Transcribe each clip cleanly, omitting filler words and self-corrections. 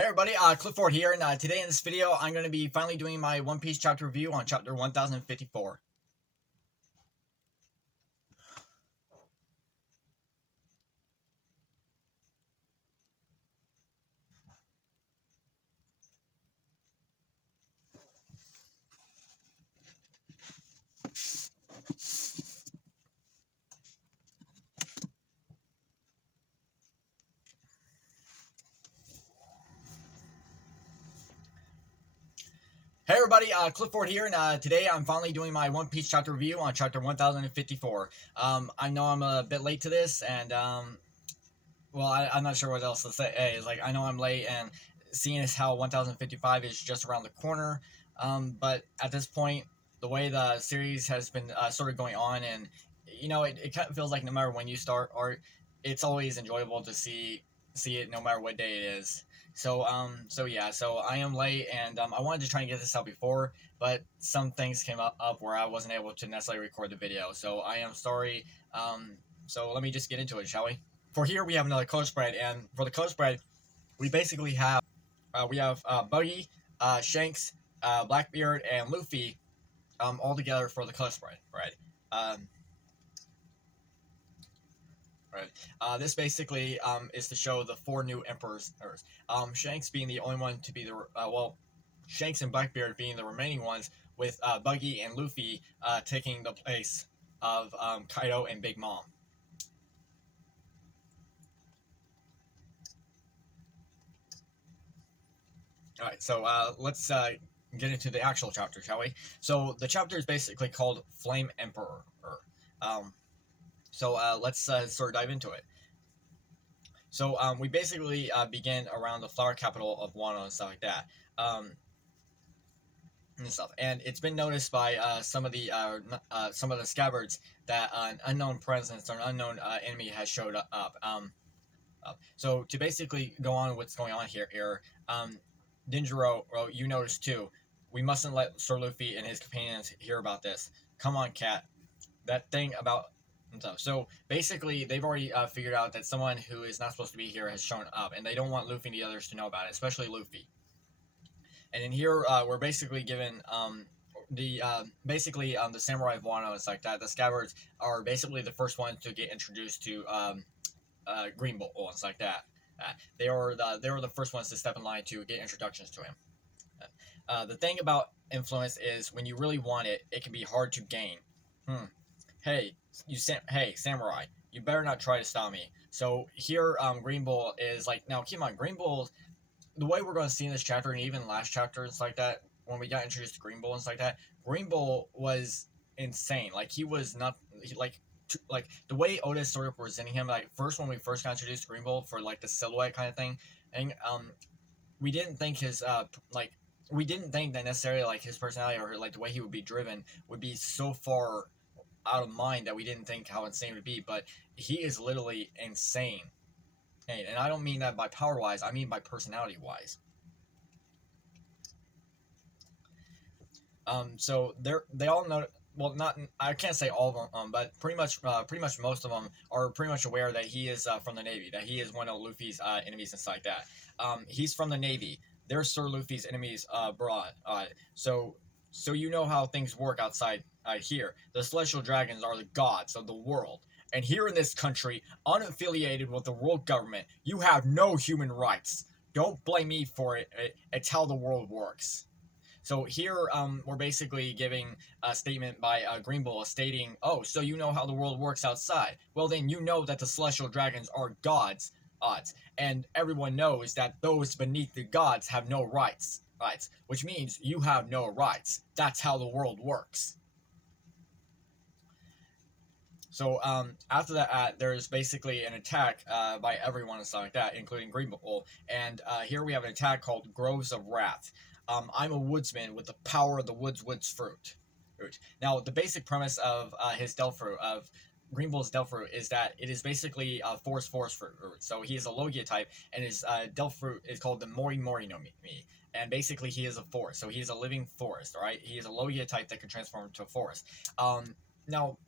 Hey everybody, Clif here, and today in this video, I'm going to be finally doing my One Piece chapter review on chapter 1054. Hey everybody, Clif here, and today I'm finally doing my One Piece chapter review on chapter 1054. I know I'm a bit late to this, and well, I'm not sure what else to say. Hey, like, I know I'm late, and seeing as how 1055 is just around the corner, but at this point, the way the series has been sort of going on, and it kind of feels like no matter when you start art, it's always enjoyable to see it no matter what day it is. So yeah, so I am late, and I wanted to try and get this out before, but some things came up where I wasn't able to necessarily record the video. So I am sorry. So let me just get into it, shall we? For here we have another color spread, and for the color spread, we basically have Buggy, Shanks, Blackbeard, and Luffy all together for the color spread, right? Um, right. This basically is to show the four new emperors. Shanks being the only one to be the Shanks and Blackbeard being the remaining ones, with Buggy and Luffy taking the place of Kaido and Big Mom. All right, so let's get into the actual chapter, shall we? So the chapter is basically called Flame Emperor. Um, so let's sort of dive into it. So we basically begin around the flower capital of Wano and stuff like that. And stuff, and it's been noticed by some of the scabbards that an unknown presence or an unknown enemy has showed up. So to basically go on what's going on here, Dinjiro, you notice too. We mustn't let Sir Luffy and his companions hear about this. Come on, Cat. That thing about so basically, they've already figured out that someone who is not supposed to be here has shown up, and they don't want Luffy and the others to know about it, especially Luffy. And in here, we're basically given the samurai of Wano. It's like that. The scabbards are basically the first ones to get introduced to Greenbull. It's like that. They were the first ones to step in line to get introductions to him. The thing about influence is when you really want it, it can be hard to gain. Hey, hey, samurai, you better not try to stop me. So here, Greenbull is like, now keep in mind, Greenbull, the way we're going to see in this chapter, and even last chapter, it's like that, when we got introduced to Greenbull and stuff like that, Greenbull was insane. Like, he was not, like the way Oda sort of presenting him, like first when we first got introduced to Greenbull for like the silhouette kind of thing, and we didn't think his we didn't think that necessarily like his personality or like the way he would be driven would be so far out of mind that we didn't think how insane it would be, but he is literally insane. And I don't mean that by power wise, I mean by personality wise. So they all know. Well, not I can't say all of them, but pretty much most of them are pretty much aware that he is from the Navy, that he is one of Luffy's enemies and stuff like that. He's from the Navy. They're Sir Luffy's enemies abroad. So you know how things work outside here. The Celestial Dragons are the gods of the world. And here in this country, unaffiliated with the world government, you have no human rights. Don't blame me for it. It's how the world works. So here, we're basically giving a statement by Greenbull stating, "Oh, so you know how the world works outside? Well, then you know that the Celestial Dragons are gods, and everyone knows that those beneath the gods have no rights, which means you have no rights. That's how the world works." So after that, there's basically an attack by everyone and stuff like that, including Greenbull. And here we have an attack called Groves of Wrath. I'm a woodsman with the power of the woods fruit. Now, the basic premise of his Delph fruit, of Greenbull's Delph fruit, is that it is basically a forest fruit. So he is a Logia type, and his Delph fruit is called the Mori Mori no Mi. And basically, he is a forest. So he is a living forest, all right? He is a Logia type that can transform into a forest. Now,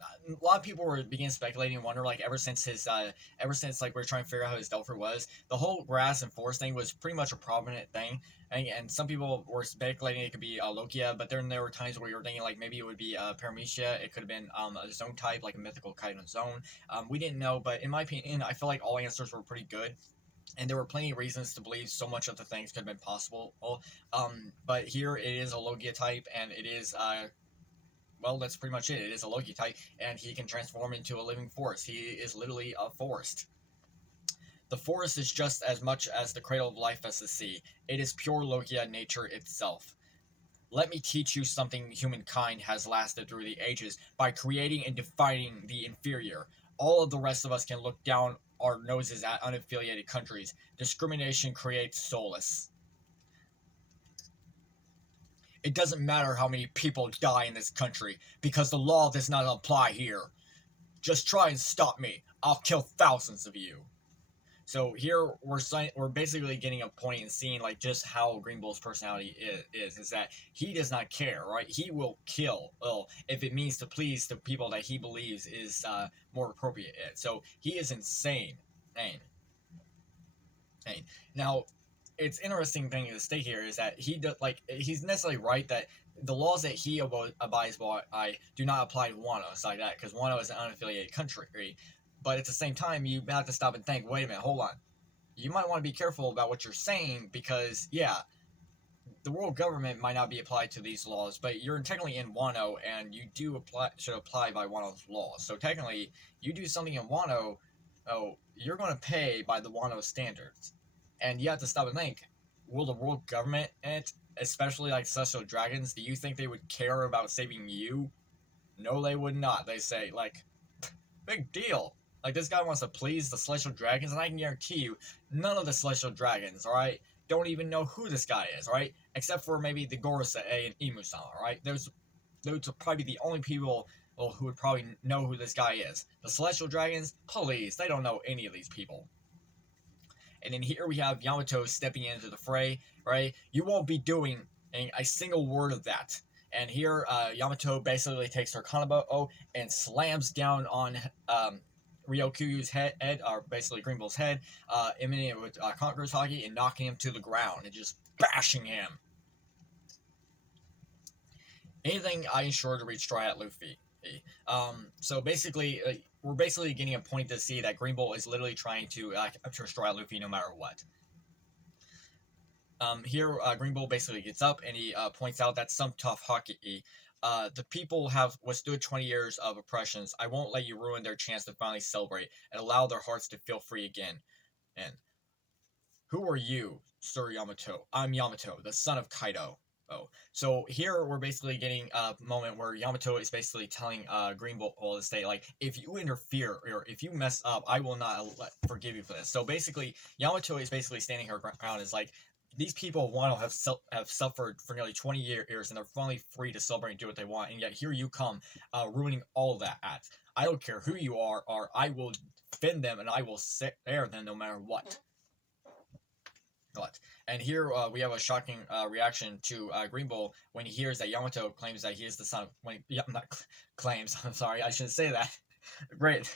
a lot of people were beginning speculating and wonder, like, ever since like we're trying to figure out who his Delphi was, the whole grass and forest thing was pretty much a prominent thing, and some people were speculating it could be Lokia, but then there were times where you were thinking like maybe it would be Paramecia, it could have been a zone type, like a mythical kind of zone. We didn't know, but in my opinion, I feel like all answers were pretty good. And there were plenty of reasons to believe so much of the things could have been possible. But here it is a Logia type, and it is well, that's pretty much it. It is a Loki type, and he can transform into a living forest. He is literally a forest. The forest is just as much as the cradle of life as the sea. It is pure Logia nature itself. Let me teach you something humankind has lasted through the ages by creating and defining the inferior. All of the rest of us can look down our noses at unaffiliated countries. Discrimination creates solace. It doesn't matter how many people die in this country, because the law does not apply here. Just try and stop me. I'll kill thousands of you. So here we're basically getting a point and seeing like just how Greenbull's personality is that he does not care, right? He will kill if it means to please the people that he believes is more appropriate. So he is insane. Now, it's interesting thing to state here is that he's necessarily right that the laws that he abides by do not apply to Wano. It's like that because Wano is an unaffiliated country. But at the same time, you have to stop and think. Wait a minute, hold on. You might want to be careful about what you're saying because the world government might not be applied to these laws, but you're technically in Wano and you should apply by Wano's laws. So technically, you do something in Wano, you're going to pay by the Wano standards. And you have to stop and think, will the world government, especially like Celestial Dragons, do you think they would care about saving you? No, they would not. They say, like, big deal. Like, this guy wants to please the Celestial Dragons, and I can guarantee you, none of the Celestial Dragons, alright, don't even know who this guy is, right? Except for maybe the Gorosei and Imu-sama, right? Those are probably the only people who would probably know who this guy is. The Celestial Dragons, please, they don't know any of these people. And then here we have Yamato stepping into the fray, right? You won't be doing a single word of that. And here, Yamato basically takes her Kanabo and slams down on Ryoku's head, or basically Greenbull's head, emanating with Conqueror's Haki and knocking him to the ground and just bashing him. Anything I ensure to reach Straw Hat Luffy. So basically, we're basically getting a point to see that Greenbull is literally trying to capture Straw Hat Luffy no matter what. Here, Greenbull basically gets up and he points out that some tough Haki. The people have withstood 20 years of oppressions. I won't let you ruin their chance to finally celebrate and allow their hearts to feel free again. And who are you, Sir Yamato? I'm Yamato, the son of Kaido. So here we're basically getting a moment where Yamato is basically telling Greenbull to say, like, if you interfere or if you mess up, I will not forgive you for this. So basically, Yamato is basically standing her ground is like, these people of Wano have suffered for nearly 20 years, and they're finally free to celebrate and do what they want, and yet here you come, ruining all of that. I don't care who you are, or I will defend them, and I will spare them no matter what. And here we have a shocking reaction to Greenbull when he hears that Yamato claims that he is the son of... claims, I'm sorry, I shouldn't say that. Great.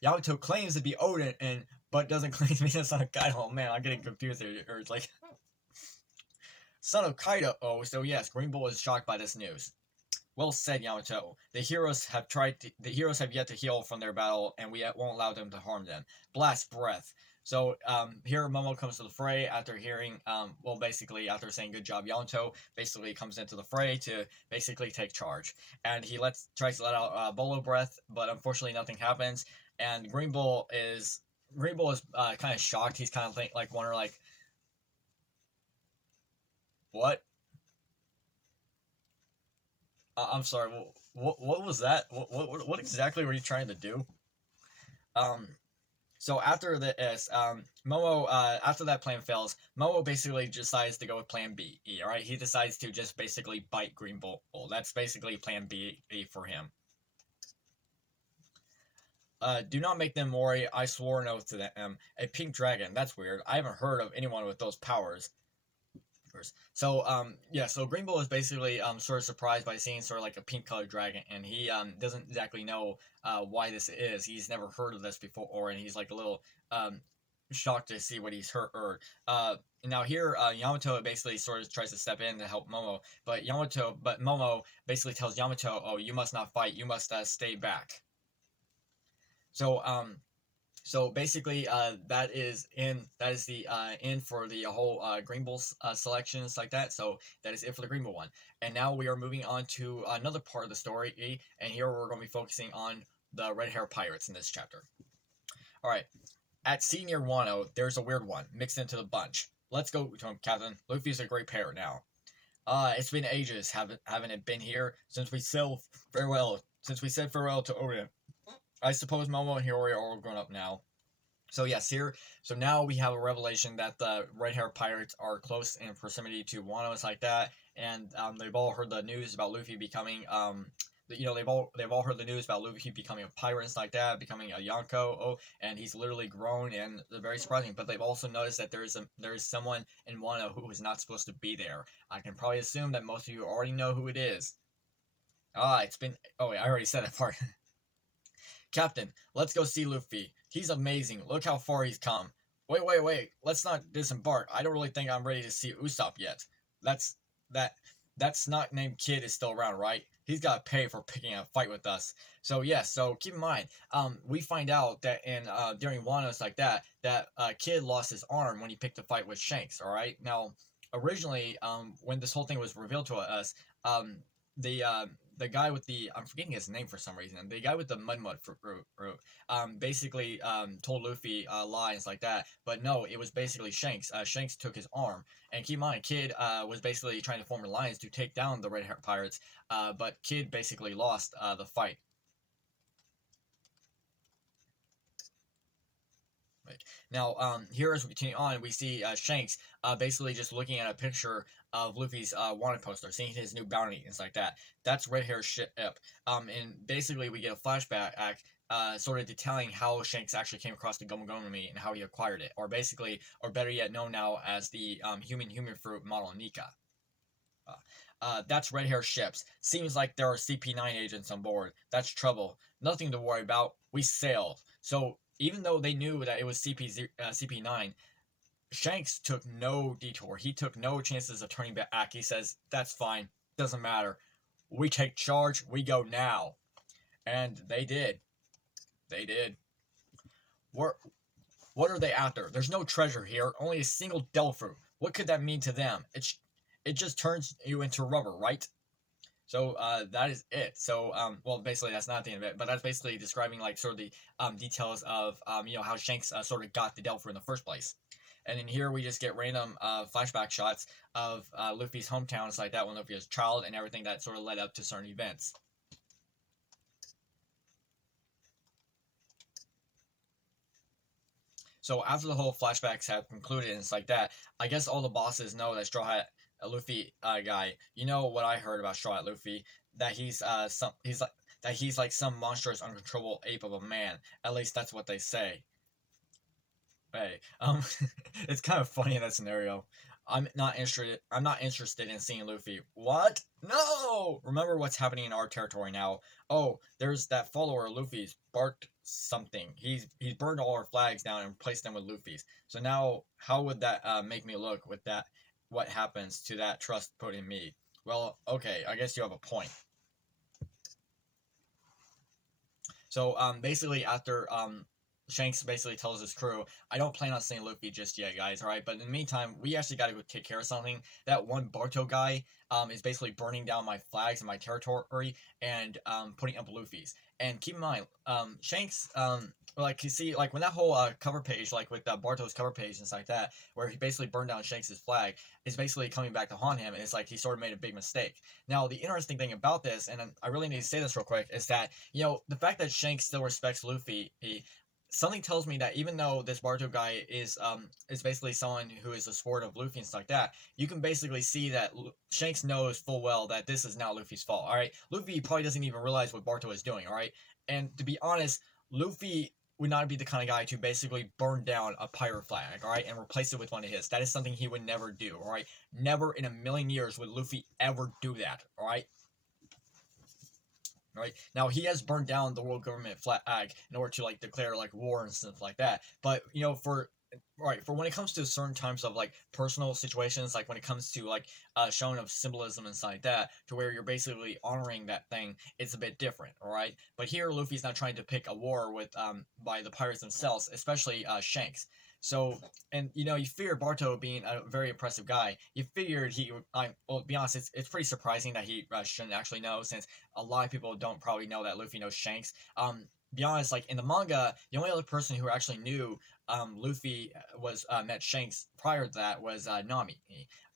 Yamato claims to be Odin, but doesn't claim to be the son of Kaido. Oh man, I'm getting confused here. It's like... son of Kaido. So yes, Greenbull is shocked by this news. Well said, Yamato. The heroes have yet to heal from their battle, and we won't allow them to harm them. Blast breath. So here Momo comes to the fray after hearing, basically after saying good job Yamato, basically comes into the fray to basically take charge. And he tries to let out Bolo breath, but unfortunately nothing happens. And Greenbull is kind of shocked. He's kind of wondering like, what? I'm sorry. What was that? What exactly were you trying to do? So after this, Momo, after that plan fails, Momo basically decides to go with Plan B. Alright, he decides to just basically bite Greenbull. That's basically Plan B for him. Do not make them worry. I swore an oath to them. A pink dragon. That's weird. I haven't heard of anyone with those powers. So yeah, so Greenbull is basically sort of surprised by seeing sort of like a pink colored dragon, and he doesn't exactly know why this is. He's never heard of this before, and he's like a little um shocked to see what he's heard. Now here Yamato basically sort of tries to step in to help Momo, but Momo basically tells Yamato, "Oh, you must not fight. You must stay back." So so basically, that is the end for the whole Greenbull selections like that. So that is it for the Greenbull one. And now we are moving on to another part of the story, and here we're going to be focusing on the red hair pirates in this chapter. All right, at sea near Wano, there's a weird one mixed into the bunch. Let's go to him, Captain. Luffy's a great pair now. It's been ages, haven't it been here since we said farewell to Orient. I suppose Momo and Hiyori are all grown up now. So yes, so now we have a revelation that the red hair pirates are close in proximity to Wano, it's like that, and they've all heard the news about Luffy becoming they've all heard the news about Luffy becoming a pirate and like that, becoming a Yonko. Oh, and he's literally grown, and they're very surprising. But they've also noticed that there is someone in Wano who is not supposed to be there. I can probably assume that most of you already know who it is. It's been. Oh wait, I already said that part. Captain, let's go see Luffy. He's amazing. Look how far he's come. Wait. Let's not disembark. I don't really think I'm ready to see Usopp yet. That's that snot named kid is still around, right? He's got to pay for picking a fight with us. So yes, so keep in mind, we find out that in during Wano's like that kid lost his arm when he picked a fight with Shanks. All right. Now, originally, when this whole thing was revealed to us, the the guy with the I'm forgetting his name for some reason. The guy with the mud fruit basically told Luffy lies like that, but no, it was basically Shanks. Shanks took his arm, and keep in mind, Kid was basically trying to form an alliance to take down the Red Hair Pirates, but Kid basically lost the fight. Right. Now, here as we continue on, we see Shanks basically just looking at a picture of Luffy's wanted poster, seeing his new bounty and stuff like that. That's Red Hair's ship. And basically we get a flashback sort of detailing how Shanks actually came across the Gomu and how he acquired it, or basically, or better yet, known now as the human fruit model Nika. That's Red Hair ships. Seems like there are CP9 agents on board. That's trouble. Nothing to worry about. We sailed. So even though they knew that it was CP9, Shanks took no detour. He took no chances of turning back. He says, "That's fine. Doesn't matter. We take charge. We go now." And they did. They did. What are they after? There's no treasure here. Only a single devil fruit. What could that mean to them? It just turns you into rubber, right? So that is it. So well, basically that's not the end of it, but that's basically describing like sort of the details of how Shanks sort of got the Delver in the first place. And in here we just get random flashback shots of Luffy's hometown, it's like that when Luffy was a child, and everything that sort of led up to certain events. So after the whole flashbacks have concluded and it's like that, I guess all the bosses know that Straw Hat Luffy guy. You know what I heard about Straw Hat Luffy? That he's like some monstrous, uncontrollable ape of a man. At least that's what they say. Hey, it's kind of funny in that scenario. I'm not interested. I'm not interested in seeing Luffy. What? No! Remember what's happening in our territory now. Oh, there's that follower Luffy's, Bart something. He's burned all our flags down and replaced them with Luffy's. So now, how would that make me look with that? What happens to that trust put in me? Well, okay, I guess you have a point. So basically after Shanks basically tells his crew, I don't plan on seeing Luffy just yet, guys, alright? But in the meantime, we actually got to go take care of something. That one Barto guy is basically burning down my flags in my territory and putting up Luffy's. And keep in mind, Shanks, like you see, like when that whole cover page, like with Barto's cover page and stuff like that, where he basically burned down Shanks' flag, is basically coming back to haunt him, and it's like he sort of made a big mistake. Now, the interesting thing about this, and I really need to say this real quick, is that, the fact that Shanks still respects Luffy, something tells me that even though this Barto guy is basically someone who is a sport of Luffy and stuff like that, you can basically see that Shanks knows full well that this is not Luffy's fault, alright? Luffy probably doesn't even realize what Barto is doing, alright? And to be honest, Luffy would not be the kind of guy to basically burn down a pirate flag, all right, and replace it with one of his. That is something he would never do, all right. Never in a million years would Luffy ever do that, all right. Right now, he has burned down the world government flag in order to like declare like war and stuff like that. But for right, for when it comes to certain times of like personal situations, like when it comes to like showing of symbolism and stuff like that, to where you're basically honoring that thing, it's a bit different, all right. But here Luffy's not trying to pick a war with by the pirates themselves, especially Shanks. So, and you fear Barto being a very impressive guy. You figured he would. Well, to be honest, it's pretty surprising that he shouldn't actually know, since a lot of people don't probably know that Luffy knows Shanks. Be honest, like in the manga, the only other person who actually knew Luffy was met Shanks prior to that was Nami.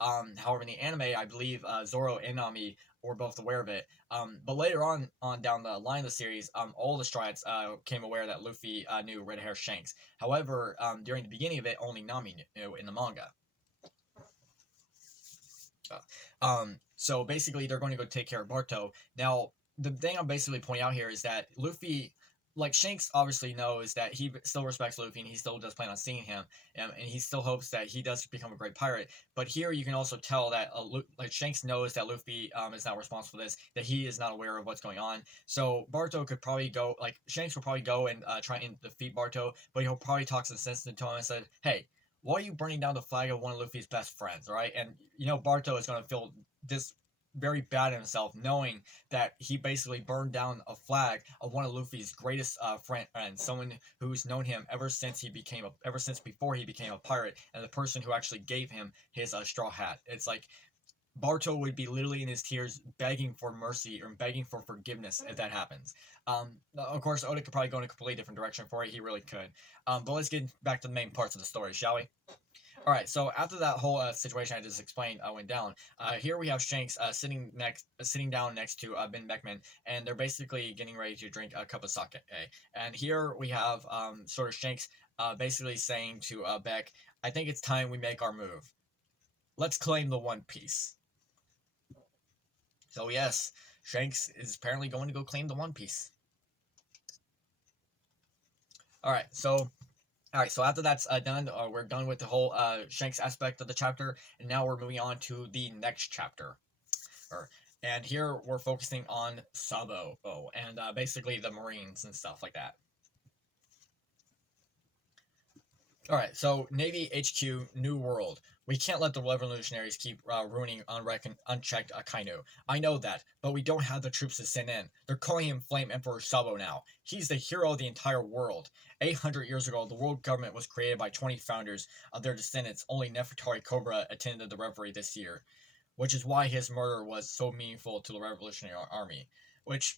However, in the anime, I believe Zoro and Nami were both aware of it. But later on down the line of the series, all the Strides came aware that Luffy knew Red Hair Shanks. However, during the beginning of it, only Nami knew in the manga. So basically, they're going to go take care of Barto. Now, the thing I'm basically pointing out here is that Luffy, like Shanks, obviously knows that he still respects Luffy and he still does plan on seeing him, and he still hopes that he does become a great pirate. But here you can also tell that like Shanks knows that Luffy is not responsible for this, that he is not aware of what's going on. So Barto could probably go, like Shanks will probably go and try and defeat Barto, but he'll probably talk to the sensitive tone and said, "Hey, why are you burning down the flag of one of Luffy's best friends?" Right, and Barto is going to feel this very bad in himself, knowing that he basically burned down a flag of one of Luffy's greatest friends, someone who's known him ever since before he became a pirate, and the person who actually gave him his straw hat. It's like Barto would be literally in his tears, begging for mercy or begging for forgiveness if that happens. Of course, Oda could probably go in a completely different direction for it. He really could. But let's get back to the main parts of the story, shall we? All right, so after that whole situation I just explained went down, here we have Shanks sitting down next to Ben Beckman, and they're basically getting ready to drink a cup of sake. And here we have sort of Shanks basically saying to Beck, "I think it's time we make our move. Let's claim the One Piece." So yes, Shanks is apparently going to go claim the One Piece. All right, so after that's done, we're done with the whole Shanks aspect of the chapter, and now we're moving on to the next chapter. And here we're focusing on Sabo and basically the Marines and stuff like that. All right, so Navy HQ, New World. We can't let the revolutionaries keep ruining unchecked Akainu. I know that, but we don't have the troops to send in. They're calling him Flame Emperor Sabo now. He's the hero of the entire world. 800 years ago, the world government was created by 20 founders of their descendants. Only Nefertari Cobra attended the reverie this year, which is why his murder was so meaningful to the Revolutionary Army. Which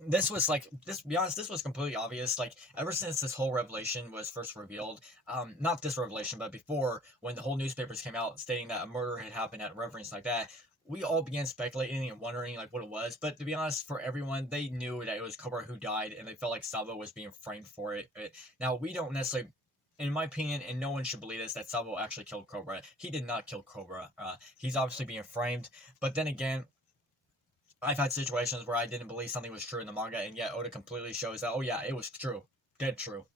this was like this to be honest, this was completely obvious, like ever since this whole revelation was first revealed. Not this revelation, but before, when the whole newspapers came out stating that a murder had happened at reverence like that, we all began speculating and wondering like what it was. But to be honest, for everyone, they knew that it was Cobra who died, and they felt like Sabo was being framed for it. Now, we don't necessarily, in my opinion, and no one should believe this, that Sabo actually killed Cobra. He did not kill Cobra. He's obviously being framed. But then again, I've had situations where I didn't believe something was true in the manga, and yet Oda completely shows that, oh yeah, it was true. Dead true.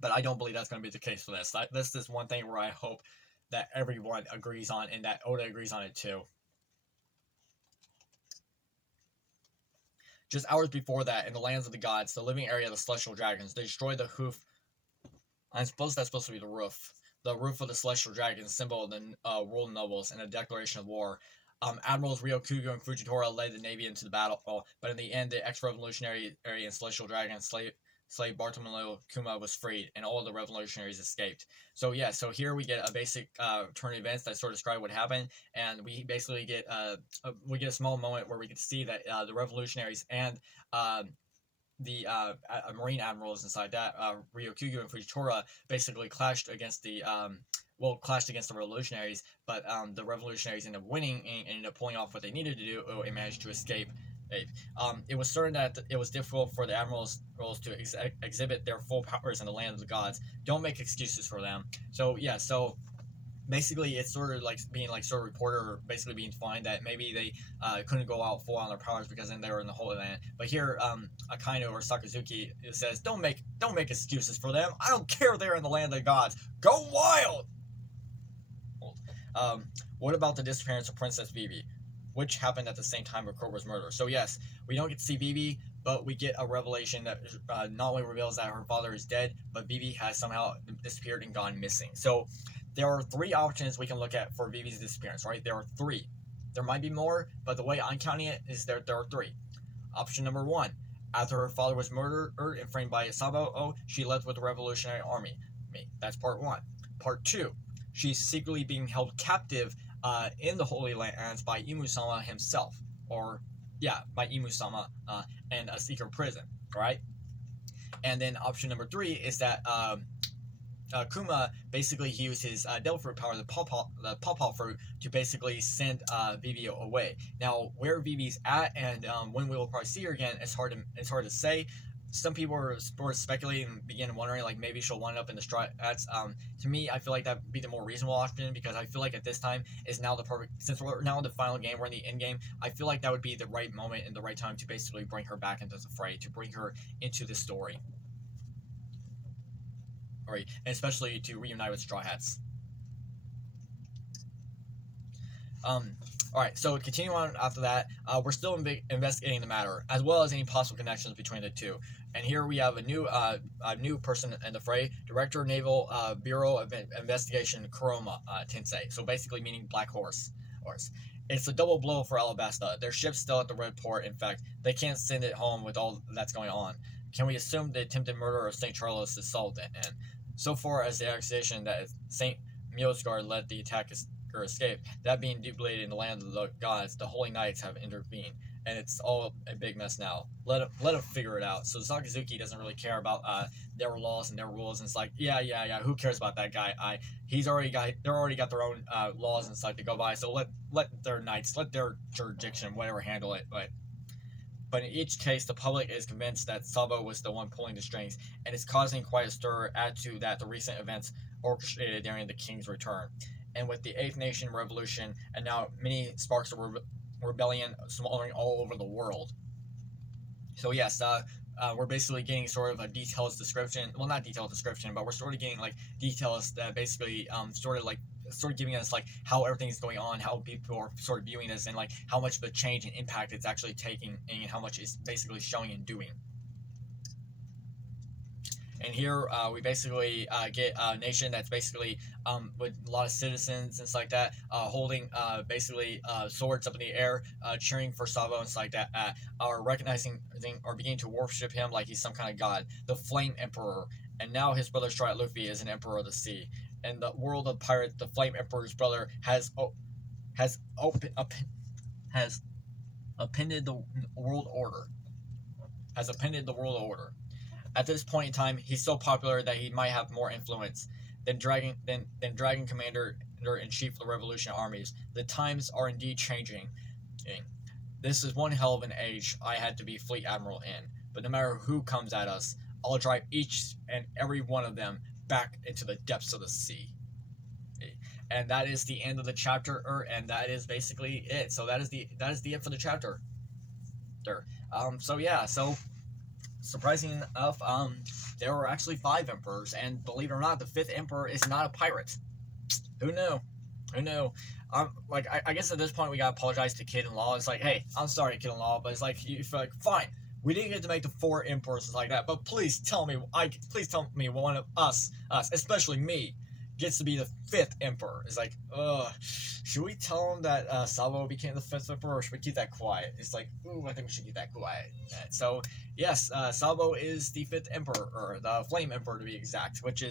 But I don't believe that's going to be the case for this. This is one thing where I hope that everyone agrees on, and that Oda agrees on it too. Just hours before that, in the lands of the gods, the living area of the celestial dragons, they destroyed the hoof. I suppose that's supposed to be the roof. The roof of the celestial dragons, symbol of the world nobles, and a declaration of war. Admirals Ryokugo and Fujitora led the navy into the battle, but in the end, the ex-revolutionary and celestial dragon slave Bartolomeo Kuma was freed, and all of the revolutionaries escaped. So yeah, so here we get a basic turn of events that sort of describe what happened, and we basically get a small moment where we get to see that the revolutionaries and the marine admirals inside that Ryokugo and Fujitora basically clashed against the revolutionaries, but the revolutionaries ended up winning and ended up pulling off what they needed to do and managed to escape. It was certain that it was difficult for the admirals to exhibit their full powers in the land of the gods. Don't make excuses for them. So yeah, so basically it's sort of like being like sort of reporter, or basically being fined that maybe they couldn't go out full on their powers because then they were in the Holy Land. But here, Akainu or Sakazuki says, don't make excuses for them. I don't care they're in the land of the gods. Go wild. What about the disappearance of Princess Vivi, which happened at the same time of Cobra's murder? So yes, we don't get to see Vivi, but we get a revelation that not only reveals that her father is dead, but Vivi has somehow disappeared and gone missing. So there are three options we can look at for Vivi's disappearance, right? There are three. There might be more, but the way I'm counting it is there are three. Option number one, after her father was murdered and framed by Sabo, she left with the Revolutionary Army. That's part one. Part two, she's secretly being held captive in the Holy Lands by Imu-sama himself, or by Imu-sama in a secret prison, right? And then option number three is that Kuma basically used his devil fruit power, the pawpaw fruit, to basically send Vivi away. Now, where Vivi's at and when we will probably see her again, it's hard to say. Some people are speculating and begin wondering, like, maybe she'll wind up in the Straw Hats. To me, I feel like that would be the more reasonable option, because I feel like at this time is now the perfect, since we're now in the final game, we're in the end game, I feel like that would be the right moment and the right time to basically bring her back into the fray, to bring her into the story. Right, and especially to reunite with Straw Hats. Alright, so continuing on after that, we're still investigating the matter, as well as any possible connections between the two. And here we have a new person in the fray, Director of Naval Bureau of Investigation Kuroma Tensei. So basically meaning Black Horse. It's a double blow for Alabasta. Their ship's still at the red port. In fact, they can't send it home with all that's going on. Can we assume the attempted murder of St. Charles is solved? And so far as the accusation that St. Mjolnir led the attack or escape, that being duplicated in the land of the gods, the Holy Knights have intervened, and it's all a big mess now. Let them figure it out. So Sakazuki doesn't really care about their laws and their rules, and it's like, yeah, who cares about that guy? They're already got their own laws and stuff to go by, so let their knights, let their jurisdiction, whatever, handle it. But in each case, the public is convinced that Sabo was the one pulling the strings, and it's causing quite a stir. Add to that the recent events orchestrated during the King's return. And with the Eighth Nation Revolution, and now many sparks of rebellion smoldering all over the world. So yes, we're basically getting sort of a detailed description. Well, not detailed description, but we're sort of getting like details that basically sort of giving us like how everything's going on, how people are sort of viewing this, and like how much of a change and impact it's actually taking, and how much it's basically showing and doing. And here we basically get a nation that's basically with a lot of citizens and stuff like that, holding basically swords up in the air, cheering for Sabo and stuff like that, are recognizing or beginning to worship him like he's some kind of god, the Flame Emperor. And now his brother Strike Luffy is an Emperor of the Sea. In the world of pirates, the Flame Emperor's brother has appended the world order. At this point in time, he's so popular that he might have more influence than Dragon Commander-in-Chief of the Revolution armies. The times are indeed changing. This is one hell of an age I had to be Fleet Admiral in. But no matter who comes at us, I'll drive each and every one of them back into the depths of the sea. And that is the end of the chapter, and that is basically it. So that is the end for the chapter. So surprising enough, there were actually 5 emperors, and believe it or not, the 5th emperor is not a pirate. Who knew? I guess at this point we gotta apologize to Kid in Law. It's like, hey, I'm sorry, Kid in Law, but it's like, fine, we didn't get to make the 4 emperors like that, but please tell me one of us, especially me, gets to be the 5th emperor. It's like, should we tell him that Sabo became the 5th emperor, or should we keep that quiet? It's like, I think we should keep that quiet. So yes, Sabo is the 5th emperor, or the Flame Emperor to be exact, which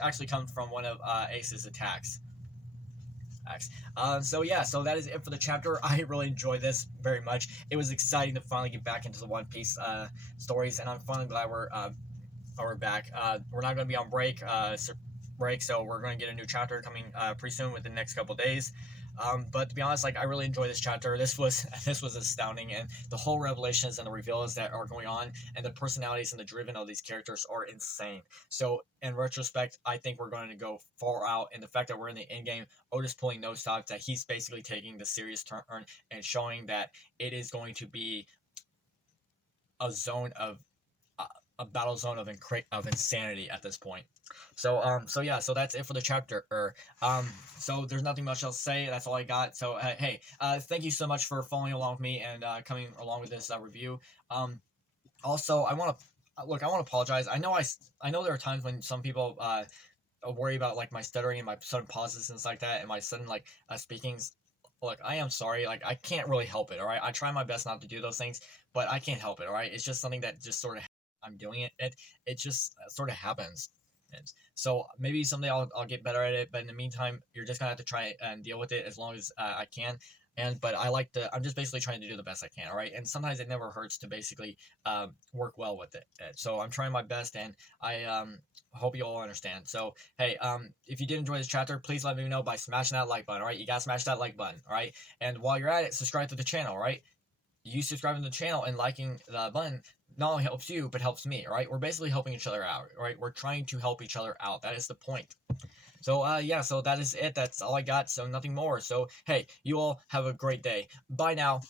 actually comes from one of Ace's attacks. So that is it for the chapter. I really enjoyed this very much. It was exciting to finally get back into the One Piece stories, and I'm finally glad we're back. We're not going to be on break, so we're going to get a new chapter coming pretty soon within the next couple days. But to be honest, like I really enjoyed this chapter. This was astounding, and the whole revelations and the reveals that are going on, and the personalities and the driven of these characters are insane. So in retrospect, I think we're going to go far out, and the fact that we're in the end game, Otis pulling no stops, that he's basically taking the serious turn and showing that it is going to be a zone of a battle zone of insanity at this point. So yeah, so that's it for the chapter. So there's nothing much else to say. That's all I got. So hey, thank you so much for following along with me and coming along with this review. Also, I want to look. I want to apologize. I know there are times when some people worry about like my stuttering and my sudden pauses and stuff like that, and my sudden like speakings. Look, I am sorry. Like I can't really help it. All right, I try my best not to do those things, but I can't help it. All right, it's just something that just sort of I'm doing it. It just sort of happens. And so maybe someday I'll get better at it. But in the meantime, you're just gonna have to try and deal with it as long as I can. But I'm just basically trying to do the best I can. All right. And sometimes it never hurts to basically work well with it. So I'm trying my best, and I hope you all understand. So hey, if you did enjoy this chapter, please let me know by smashing that like button. All right. You gotta smash that like button. All right. And while you're at it, subscribe to the channel. All right. You subscribing to the channel and liking the button not only helps you but helps me. All right. We're basically helping each other out. All right. We're trying to help each other out. That is the point. So yeah, so that is it. That's all I got. So nothing more. So hey, you all have a great day. Bye now.